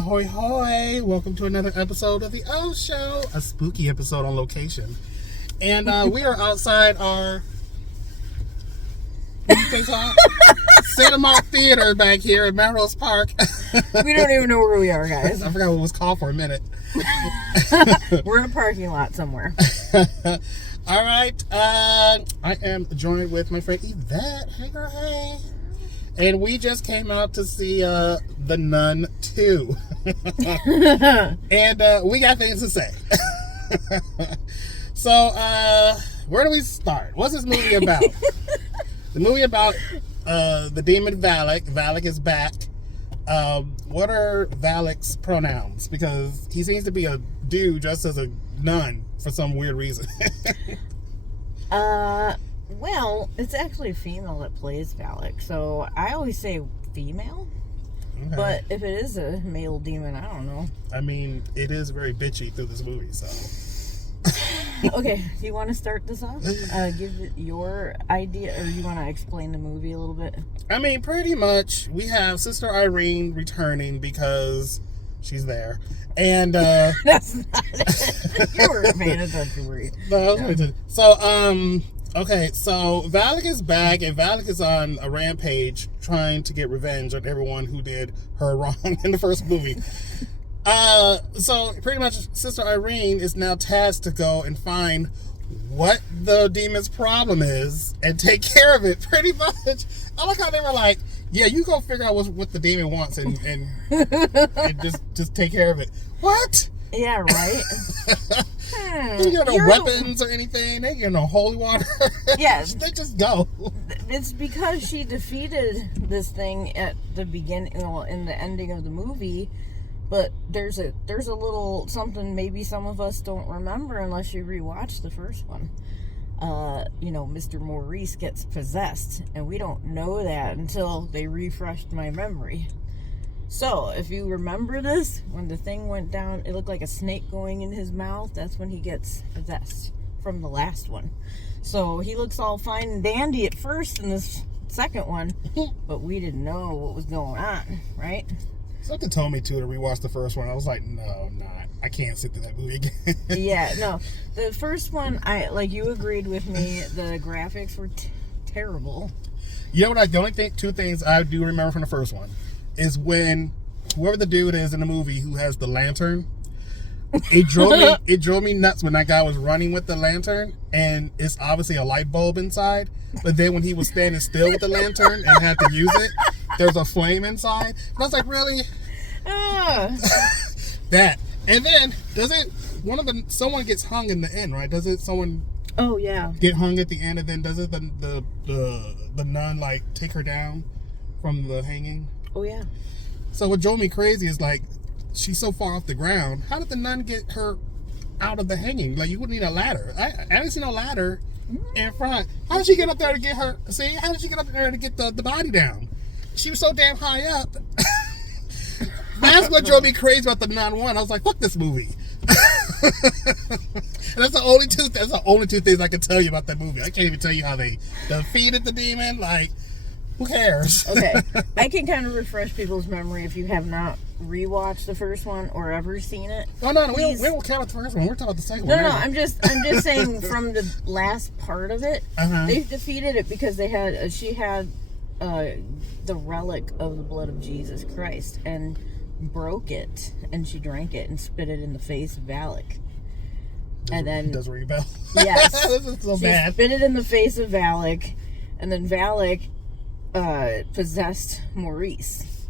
Ahoy hoy! Welcome to another episode of the O Show, a spooky episode on location. And we are outside our Cinema Theater back here in Melrose Park. We don't even know where we are, guys. I forgot what it was called for a minute. We're in a parking lot somewhere. All right, I am joined with my friend Yvette. Hey girl, hey. And we just came out to see the Nun 2. And we got things to say. So, where do we start? What's this movie about? The movie about the demon Valak. Valak is back. What are Valak's pronouns? Because he seems to be a dude dressed as a nun for some weird reason. Well, it's actually a female that plays Valak, so I always say female. Okay. But if it is a male demon, I don't know. I mean, it is very bitchy through this movie, so. Okay, do you want to start this off? Give your idea, or you want to explain the movie a little bit? I mean, pretty much, we have Sister Irene returning because she's there. And, That's not it. You weren't paying attention, were you? No, I was So, okay, so Valak is back, and Valak is on a rampage trying to get revenge on everyone who did her wrong in the first movie. So pretty much Sister Irene is now tasked to go and find what the demon's problem is and take care of it, pretty much. I like how they were like, yeah, you go figure out what the demon wants and just take care of it. What? Yeah, right? They get no weapons or anything. They get no holy water. Yes. They just go. It's because she defeated this thing at the beginning, in the ending of the movie. But there's a little something maybe some of us don't remember unless you rewatch the first one. Mr. Maurice gets possessed, and we don't know that until they refreshed my memory. So, if you remember this, when the thing went down, it looked like a snake going in his mouth. That's when he gets possessed from the last one. So, he looks all fine and dandy at first in this second one, but we didn't know what was going on, right? Something told me to rewatch the first one. I was like, no, I'm not. I can't sit through that movie again. Yeah, no. The first one, you agreed with me, the graphics were terrible. You know what? The only two things I do remember from the first one is when whoever the dude is in the movie who has the lantern, it drove me nuts when that guy was running with the lantern, and it's obviously a light bulb inside. But then when he was standing still with the lantern and had to use it, there's a flame inside. And I was like, really? That. And then someone gets hung in the end, right? Someone? Oh yeah. Get hung at the end, and then does it the nun like take her down from the hanging? Oh yeah. So what drove me crazy is like, she's so far off the ground. How did the nun get her out of the hanging? Like, you wouldn't need a ladder. I didn't see no ladder in front. How did she get up there to get her? See, how did she get up there to get the body down? She was so damn high up. That's what drove me crazy about the Nun 1. I was like, fuck this movie. That's the only two things I can tell you about that movie. I can't even tell you how they defeated the demon. Like, who cares? Okay, I can kind of refresh people's memory if you have not rewatched the first one or ever seen it. Oh no, we don't care about the first one. We're talking about the second one. No, I'm just saying from the last part of it, they defeated it because she had the relic of the blood of Jesus Christ and broke it, and she drank it and spit it in the face of Valak. And then does ring a bell? Yes, this is so bad. She spit it in the face of Valak, and then Valak possessed Maurice,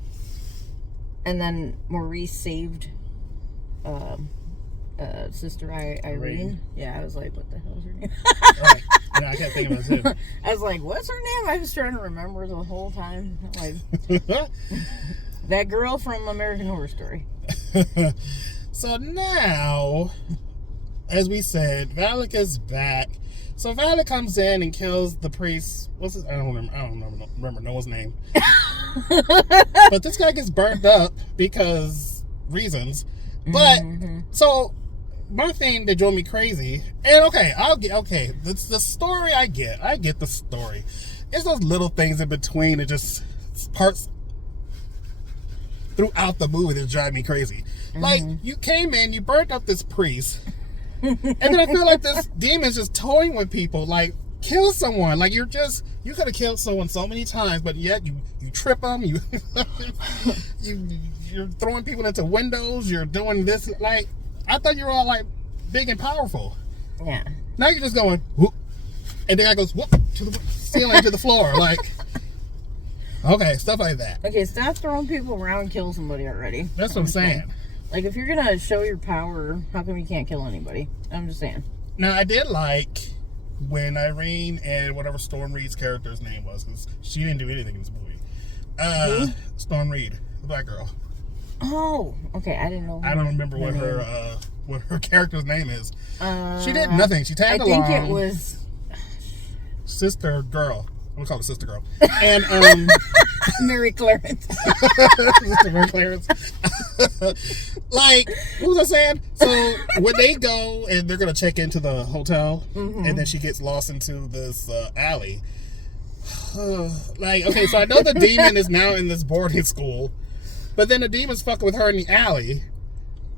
and then Maurice saved Sister Irene. Yeah, I was like, what the hell is her name? Right. Yeah, I can't think of it too. I was like, what's her name? I was trying to remember the whole time. Like, that girl from American Horror Story. So now, as we said, Valak is back. So Valak comes in and kills the priest. What's his? I don't remember no one's name. But this guy gets burnt up because reasons. But so my thing that drove me crazy, and the story I get the story. It's those little things in between that just parts throughout the movie that drive me crazy. Like, you came in, you burnt up this priest, and then I feel like this demon's just toying with people. Like, kill someone. Like, you could have killed someone so many times, but yet you trip them. You're throwing people into windows. You're doing this. Like, I thought you were all like big and powerful. Yeah. Now you're just going whoop, and then I goes whoop to the ceiling to the floor. Like, okay, stuff like that. Okay, stop throwing people around and kill somebody already. That's what I'm saying. Like, if you're gonna show your power, how come you can't kill anybody? I'm just saying. Now, I did like when Irene and whatever Storm Reed's character's name was, because she didn't do anything in this movie. Storm Reed, the black girl. Oh, okay. I didn't know. I don't remember what her character's name is. She did nothing. She tagged along. I think it was Sister Girl. I'm gonna call her Sister Girl. And Mary Clarence. Sister Mary Clarence. Like, what was I saying? So when they go and they're gonna check into the hotel, and then she gets lost into this alley. Like, okay, so I know the demon is now in this boarding school, but then the demon's fucking with her in the alley.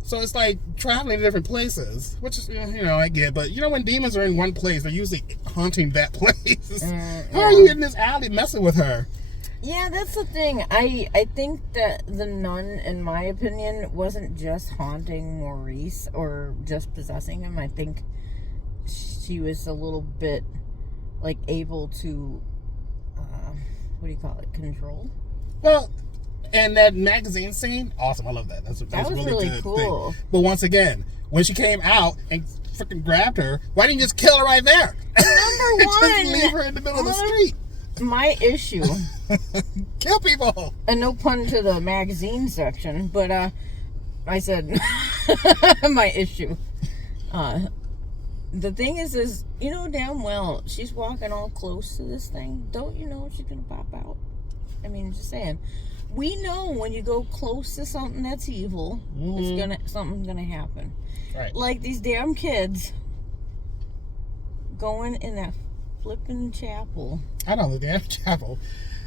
So it's like traveling to different places, which is, I get. But when demons are in one place, they're usually haunting that place. How are you in this alley messing with her? Yeah, that's the thing. I think that the nun, in my opinion, wasn't just haunting Maurice or just possessing him. I think she was a little bit, like, able to, what do you call it, control? Well, and that magazine scene, awesome. I love that. That was really good cool. Thing. But once again, when she came out and freaking grabbed her, why didn't you just kill her right there? Number one, just leave her in the middle of the street. My issue. Kill people. And no pun to the magazine section, but I said my issue. The thing is damn well she's walking all close to this thing. Don't you know she's gonna pop out? I mean, just saying. We know when you go close to something that's evil, something's gonna happen. Right. Like these damn kids going in that flipping chapel. I know, the damn chapel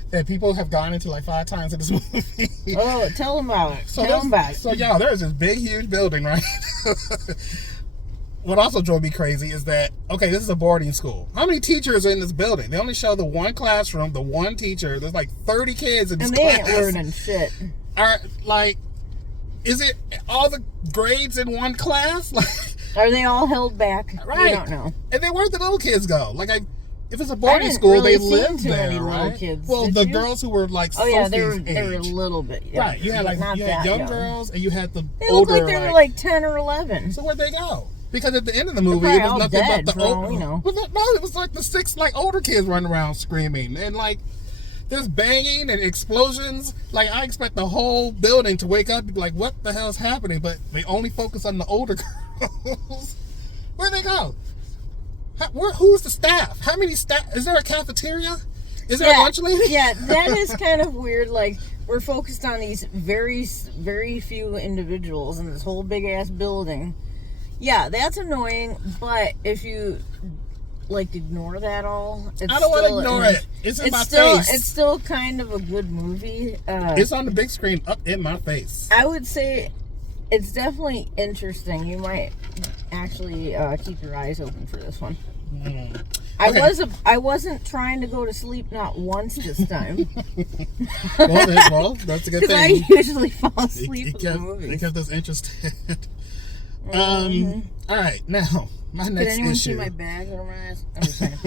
that people have gone into like 5 times in this movie. Oh, tell them about it. Tell them about it. So, y'all, there's this big, huge building, right? What also drove me crazy is that, okay, this is a boarding school. How many teachers are in this building? They only show the one classroom, the one teacher. There's like 30 kids in this class. And they ain't learning shit. Is it all the grades in one class? Are they all held back? Right. We don't know. And then where'd the little kids go? If it's a boarding school, they live there, right? Kids, well, the girls who were like Sophie's they were age. a little bit. Yeah. Right. You had young girls and you had the they older. They looked like they were like 10 or 11. So where'd they go? Because at the end of the movie, it was nothing but the older. No, it was like the 6 older kids running around screaming and there's banging and explosions. Like, I expect the whole building to wake up and be like, "What the hell is happening?" But they only focus on the older girls. Where'd they go? Who's the staff? How many staff? Is there a cafeteria? Is there a lunch lady? Yeah, that is kind of weird. Like, we're focused on these very, very few individuals in this whole big ass building. Yeah, that's annoying, but if you ignore that all, I don't want to ignore it. It's in my face. It's still kind of a good movie. It's on the big screen up in my face. I would say it's definitely interesting. You might actually keep your eyes open for this one. Okay. I wasn't trying to go to sleep not once this time. well, that's a good thing. Because I usually fall asleep with the movies. It kept us interested. All right, now my next issue. Did anyone see my bag over my eyes? I'm just saying.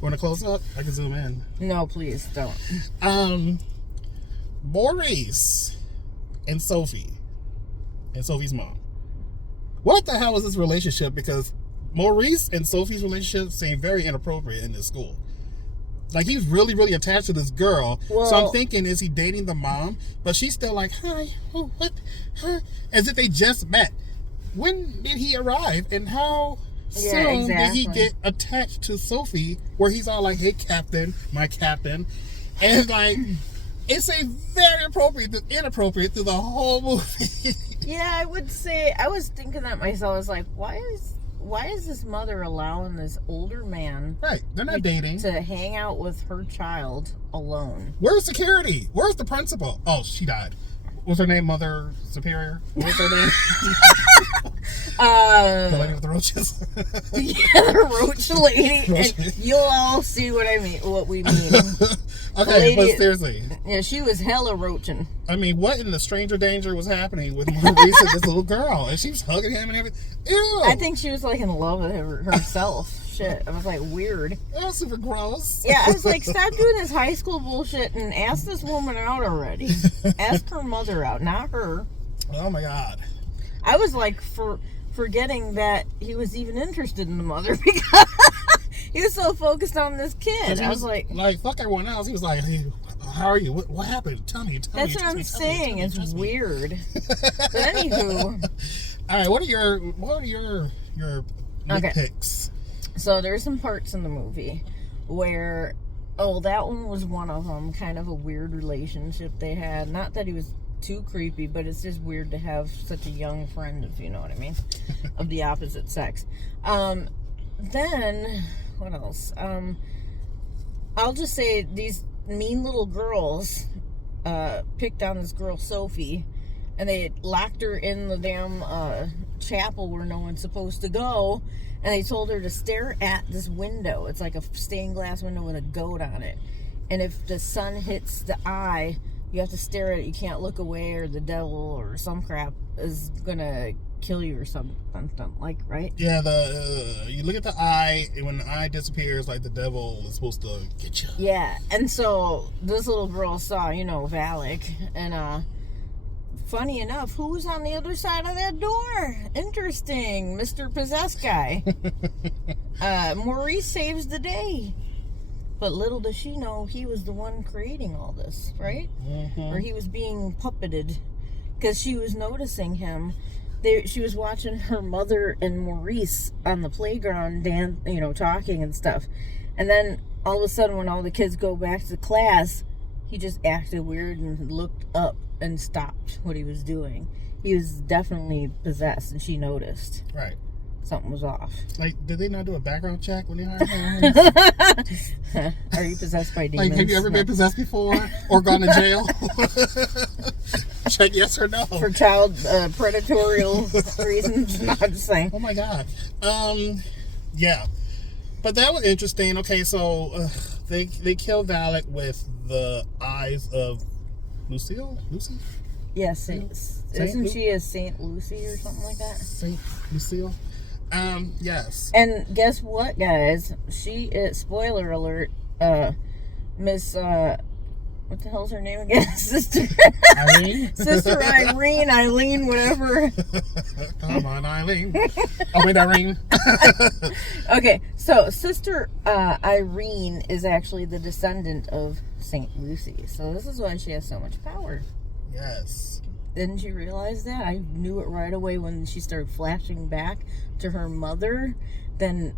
Want to close up? I can zoom in. No, please don't. Maurice and Sophie, and Sophie's mom. What the hell is this relationship? Because Maurice and Sophie's relationship seem very inappropriate in this school. Like, he's really, really attached to this girl. Well, so I'm thinking, is he dating the mom? But she's still like, hi, oh, what? Huh? As if they just met. When did he arrive, and how soon did he get attached to Sophie, where he's all like, hey, captain, my captain, and it's a very inappropriate through the whole movie. Yeah, I would say, I was thinking that myself. I was like, why is this mother allowing this older man, right, they're not dating, to hang out with her child alone? Where's security? Where's the principal? Oh, she died. What's her name? Mother Superior? What's her name? The lady with the roaches. Yeah, the roach lady. And you'll all see what I mean. What we mean. Okay, but seriously. Yeah, she was hella roaching. I mean, what in the stranger danger was happening with Maurice and this little girl? And she was hugging him and everything. Ew. I think she was like in love with herself. Shit. I was like, weird. That was super gross. Yeah, I was like, stop doing this high school bullshit and ask this woman out already. Ask her mother out, not her. Oh my God. I was like, forgetting that he was even interested in the mother because he was so focused on this kid. I was like, fuck everyone else. He was like, hey, how are you? What happened? Tell me. That's what I'm saying. It's weird. But anywho. All right, what are your nitpicks? So there's some parts in the movie where, that one was one of them. Kind of a weird relationship they had. Not that he was too creepy, but it's just weird to have such a young friend, if you know what I mean, of the opposite sex. Then what else? I'll just say these mean little girls picked on this girl Sophie, and they locked her in the damn chapel where no one's supposed to go, and they told her to stare at this window. It's like a stained glass window with a goat on it, and if the sun hits the eye, you have to stare at it. You can't look away, or the devil or some crap is gonna kill you or something, like, right? Yeah, you look at the eye, and when the eye disappears, like the devil is supposed to get you. Yeah, and so this little girl saw, Valak, and funny enough, who's on the other side of that door? Interesting, Mr. Possessed guy. Maurice saves the day. But little does she know he was the one creating all this, right? Mm-hmm. Or he was being puppeted. Because she was noticing him. She was watching her mother and Maurice on the playground, talking and stuff. And then all of a sudden, when all the kids go back to class, he just acted weird and looked up and stopped what he was doing. He was definitely possessed, and she noticed. Right. Something was off. Like, did they not do a background check when they hired him? Are you possessed by demons? Like, have you ever been possessed before? Or gone to jail? Check yes or no. For child predatory reasons? No, I'm just saying. Oh my God. Yeah. But that was interesting. Okay, so they killed Valak with the eyes of Lucille? Lucy? Yes, isn't she a Saint Lucy or something like that? Saint Lucille? Yes. And guess what, guys? She is, spoiler alert, Miss, what the hell's her name again? Sister Irene? Sister Irene, Eileen, whatever. Come on, Eileen. Oh, wait, Irene. Okay, so Sister Irene is actually the descendant of Saint Lucy. So this is why she has so much power. Yes. Didn't you realize that? I knew it right away when she started flashing back to her mother. Then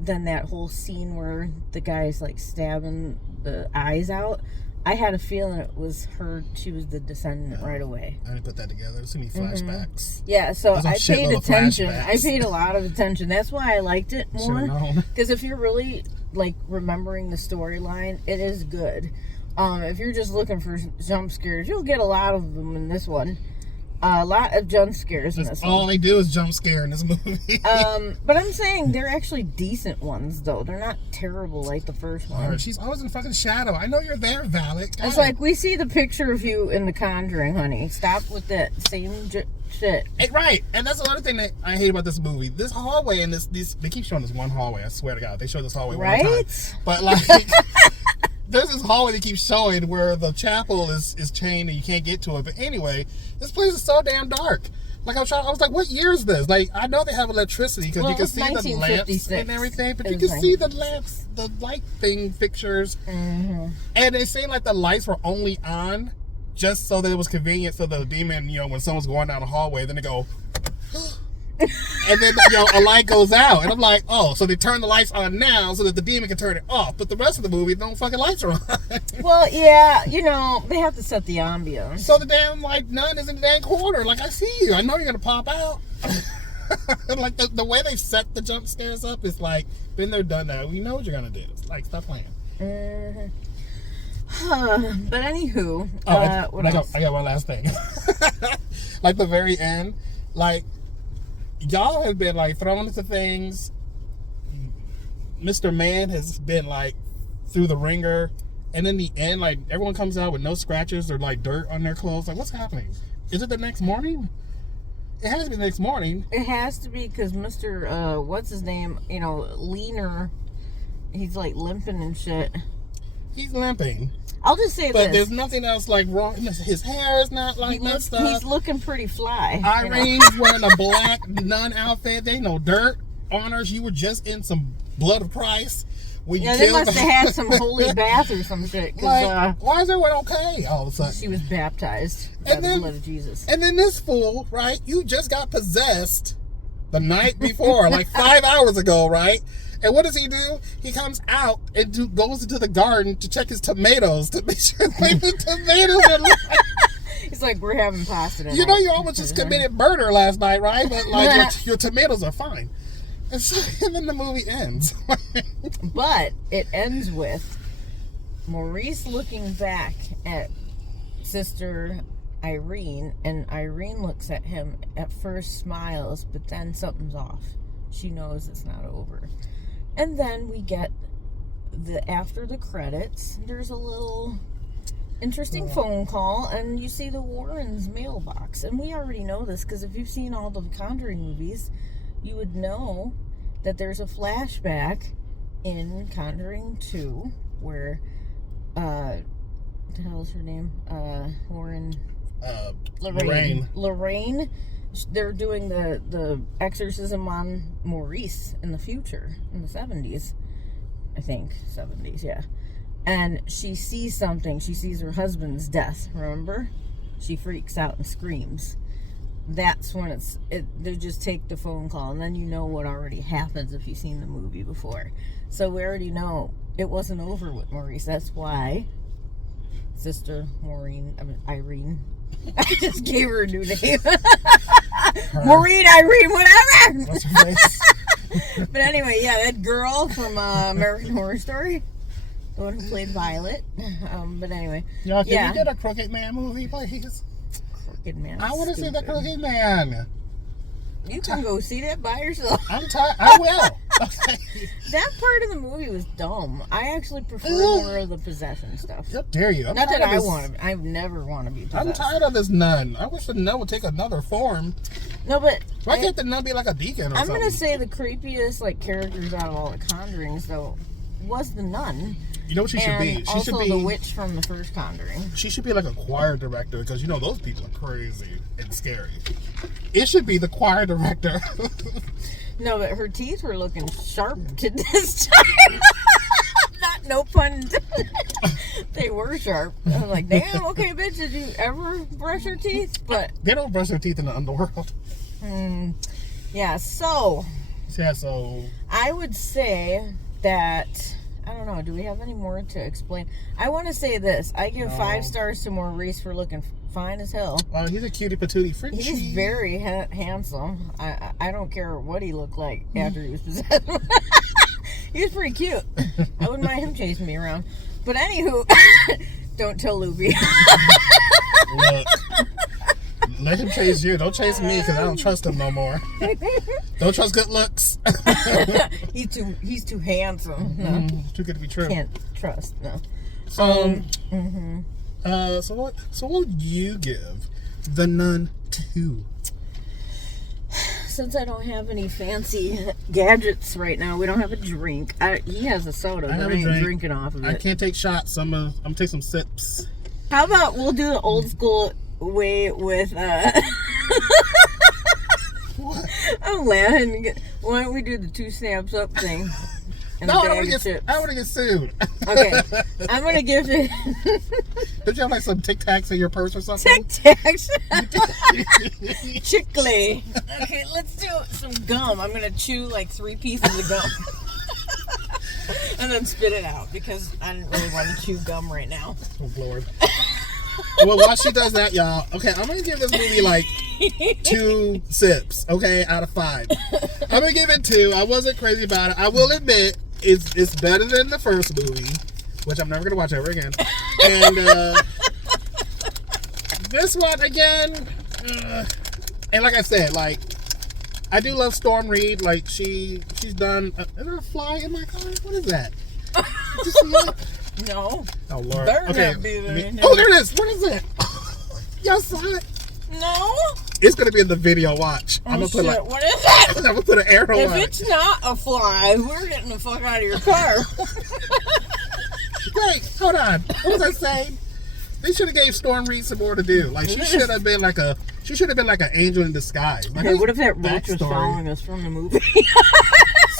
that whole scene where the guy's like stabbing the eyes out. I had a feeling it was her. She was the descendant right away. I didn't put that together. There's too many flashbacks. Yeah, so I paid attention. Flashbacks. I paid a lot of attention. That's why I liked it more. Because if you're really like remembering the storyline, it is good. If you're just looking for jump scares, you'll get a lot of them in this one. A lot of jump scares in this one. All they do is jump scare in this movie. But I'm saying they're actually decent ones, though. They're not terrible like the first one. She's always in fucking shadow. I know you're there, Valak. It's like, we see the picture of you in The Conjuring, honey. Stop with that same shit. Right. And that's another thing that I hate about this movie. This hallway and they keep showing this one hallway. I swear to God. They show this hallway one time. But like... There's this hallway they keep showing where the chapel is chained and you can't get to it. But anyway, this place is so damn dark. Like I was like, what year is this? Like, I know they have electricity because you can see the lamps and everything, but you can see the lamps, the light thing fixtures. Mm-hmm. And they seem like the lights were only on just so that it was convenient so the demon, when someone's going down the hallway, then they go... and then a light goes out and I'm like, oh, so they turn the lights on now so that the demon can turn it off, but the rest of the movie no fucking lights are on. Well, yeah, they have to set the ambience. So the damn nun is in the damn corner. Like, I see you, I know you're gonna pop out. Like the way they set the jump scares up is like, been there, done that. We know what you're gonna do. It's like, stop playing. Mm-hmm. But anywho, what else? I got one last thing. Like the very end, like y'all have been like thrown into things. Mr. Man has been like through the ringer, and in the end, like everyone comes out with no scratches or like dirt on their clothes. Like, what's happening? Is it the next morning? It has to be the next morning. It has to be because Mr. What's his name? You know, leaner. He's like limping and shit. He's limping. I'll just say but this. There's nothing else like wrong. His hair is not like messed up. He's looking pretty fly. Irene's wearing a black nun outfit. There ain't no dirt on her. You were just in some blood of Christ. When you they must have had some holy bath or some shit. Like, why is everyone okay all of a sudden? She was baptized by the blood of Jesus. And then this fool, right? You just got possessed the night before, like 5 hours ago, right? And what does he do? He comes out and goes into the garden to check his tomatoes to make sure like, the tomatoes are alive. He's like, we're having pasta tonight. You know, you almost just committed murder last night, right? But like your tomatoes are fine. And then the movie ends. But it ends with Maurice looking back at Sister Irene, and Irene looks at him, at first smiles, but then something's off. She knows it's not over. And then we get after the credits, there's a little interesting phone call, and you see the Warrens' mailbox. And we already know this, because if you've seen all the Conjuring movies, you would know that there's a flashback in Conjuring 2 where, what the hell is her name? Lorraine. They're doing the exorcism on Maurice in the future, in the 70s. I think, 70s, yeah. And she sees something. She sees her husband's death, remember? She freaks out and screams. That's when they just take the phone call, and then you know what already happens if you've seen the movie before. So we already know it wasn't over with Maurice. That's why Sister Irene. I just gave her a new name. Maureen, Irene, whatever. What's her face? But anyway, yeah, that girl from American Horror Story, the one who played Violet. But anyway, Y'all, can we get a Crooked Man movie, please? Crooked Man. I want to see the Crooked Man. You can go see that by yourself. I'm tired. I will. That part of the movie was dumb. I actually prefer more of the possession stuff. How dare you? Not that I never want to be possessed. I'm tired of this nun. I wish the nun would take another form. No, but why can't the nun be like a deacon or something? I'm going to say the creepiest characters out of all the Conjurings, though, was the nun. You know what she should be? She should be the witch from the first Conjuring. She should be like a choir director, because you know those people are crazy and scary. It should be the choir director. No, but her teeth were looking sharp to this time. No pun intended. They were sharp. I was like, damn, okay, bitch, did you ever brush your teeth? But they don't brush their teeth in the underworld. Yeah, so I would say that, I don't know, do we have any more to explain? I want to say this. I give 5 stars to Maurice for looking fine as hell. He's a cutie patootie Frenchie. He's very handsome. I don't care what he looked like after he was possessed. He was pretty cute. I wouldn't mind him chasing me around. But anywho, don't tell Luby. Look, let him chase you. Don't chase me, because I don't trust him no more. Don't trust good looks. He's too handsome. No. Too good to be true. Can't trust. No. So what would you give The Nun 2? Since I don't have any fancy gadgets right now, we don't have a drink. He has a soda, but I ain't drinking off of it. I can't take shots. I'm gonna take some sips. How about we'll do the old school way with What? I'm laughing. Why don't we do the 2 snaps up thing? And no, I want to get sued. Okay, I'm gonna give it. Did you have like some Tic Tacs in your purse or something? Tic Tacs. Chickly. Okay, let's do some gum. I'm gonna chew like 3 pieces of gum, and then spit it out because I didn't really want to chew gum right now. Oh Lord. Well, while she does that, y'all, okay, I'm gonna give this movie like 2 sips, okay, out of 5. I'm gonna give it 2. I wasn't crazy about it. I will admit it's better than the first movie. which I'm never gonna watch ever again. And this one again, and like I said, like I do love Storm Reed. Like she's done. Is there a fly in my car? What is that? Did you see it? No. Oh Lord. Better Okay. not be there. Oh, there it is. What is that? Y'all saw it? No. It's gonna be in the video. Watch. Oh, I'm gonna put shit. like. What is that? I'm gonna put an arrow If on it. it's not a fly, we're getting the fuck out of your car. Wait, hold on. What was I saying? They should have gave Storm Reed some more to do. Like she should have been like an angel in disguise. Like, Okay, what if that roach was backstory. following us from the movie?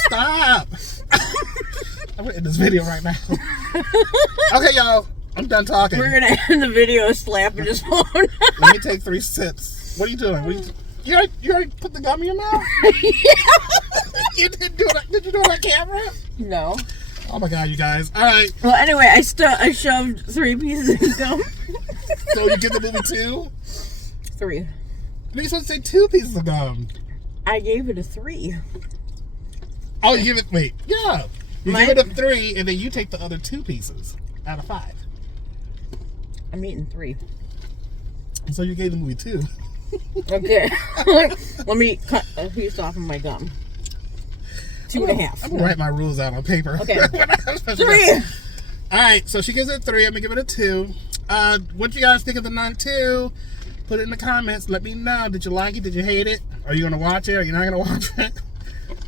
Stop! I'm in this video right now. Okay, y'all. I'm done talking. We're gonna end the video slapping his phone. Let me take 3 sips. What are you doing? You already put the gum in your mouth? You didn't do it. Did you do it on camera? No. Oh my god, you guys. All right. Well, anyway, I shoved 3 pieces of gum. So you give the movie 2? 3. You're supposed to say 2 pieces of gum. I gave it a 3. Oh, you give it. Wait. Yeah. You give it a 3, and then you take the other 2 pieces out of 5. I'm eating 3. So you gave the movie 2. Okay. Let me cut a piece off of my gum. 2.5. I'm gonna write my rules out on paper. Okay. 3. All right. So she gives it 3. I'm gonna give it a 2. What do you guys think of the Nun 2? Put it in the comments. Let me know. Did you like it? Did you hate it? Are you gonna watch it? Are you not gonna watch it?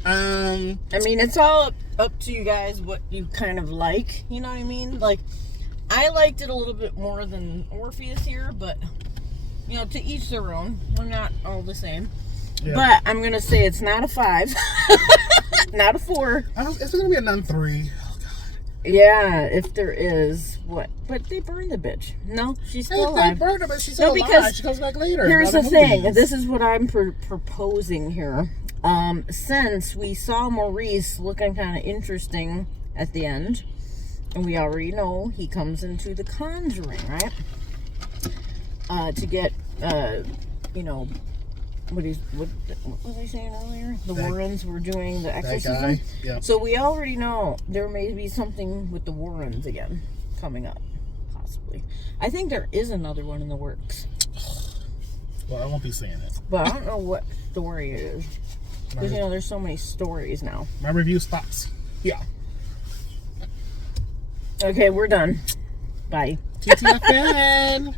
I mean, it's all up to you guys what you kind of like. You know what I mean? Like, I liked it a little bit more than Orpheus here, but you know, to each their own. We're not all the same. Yeah. But I'm gonna say it's not a 5, not a 4. It's gonna be a Nun 3. Oh God. Yeah, if there is what? But they burned the bitch. No, she's still alive. They burned her, but she's still alive. She comes back later. Here's the thing. This is what I'm proposing here. Since we saw Maurice looking kind of interesting at the end, and we already know he comes into the Conjuring, right? To get, you know, what was I saying earlier? The Warrens were doing the exorcism. Yeah. So we already know there may be something with the Warrens again coming up, possibly. I think there is another one in the works. Well, I won't be saying it. But I don't know what story it is. Because, you know, there's so many stories now. My review stops. Yeah. Okay, we're done. Bye. TTFN.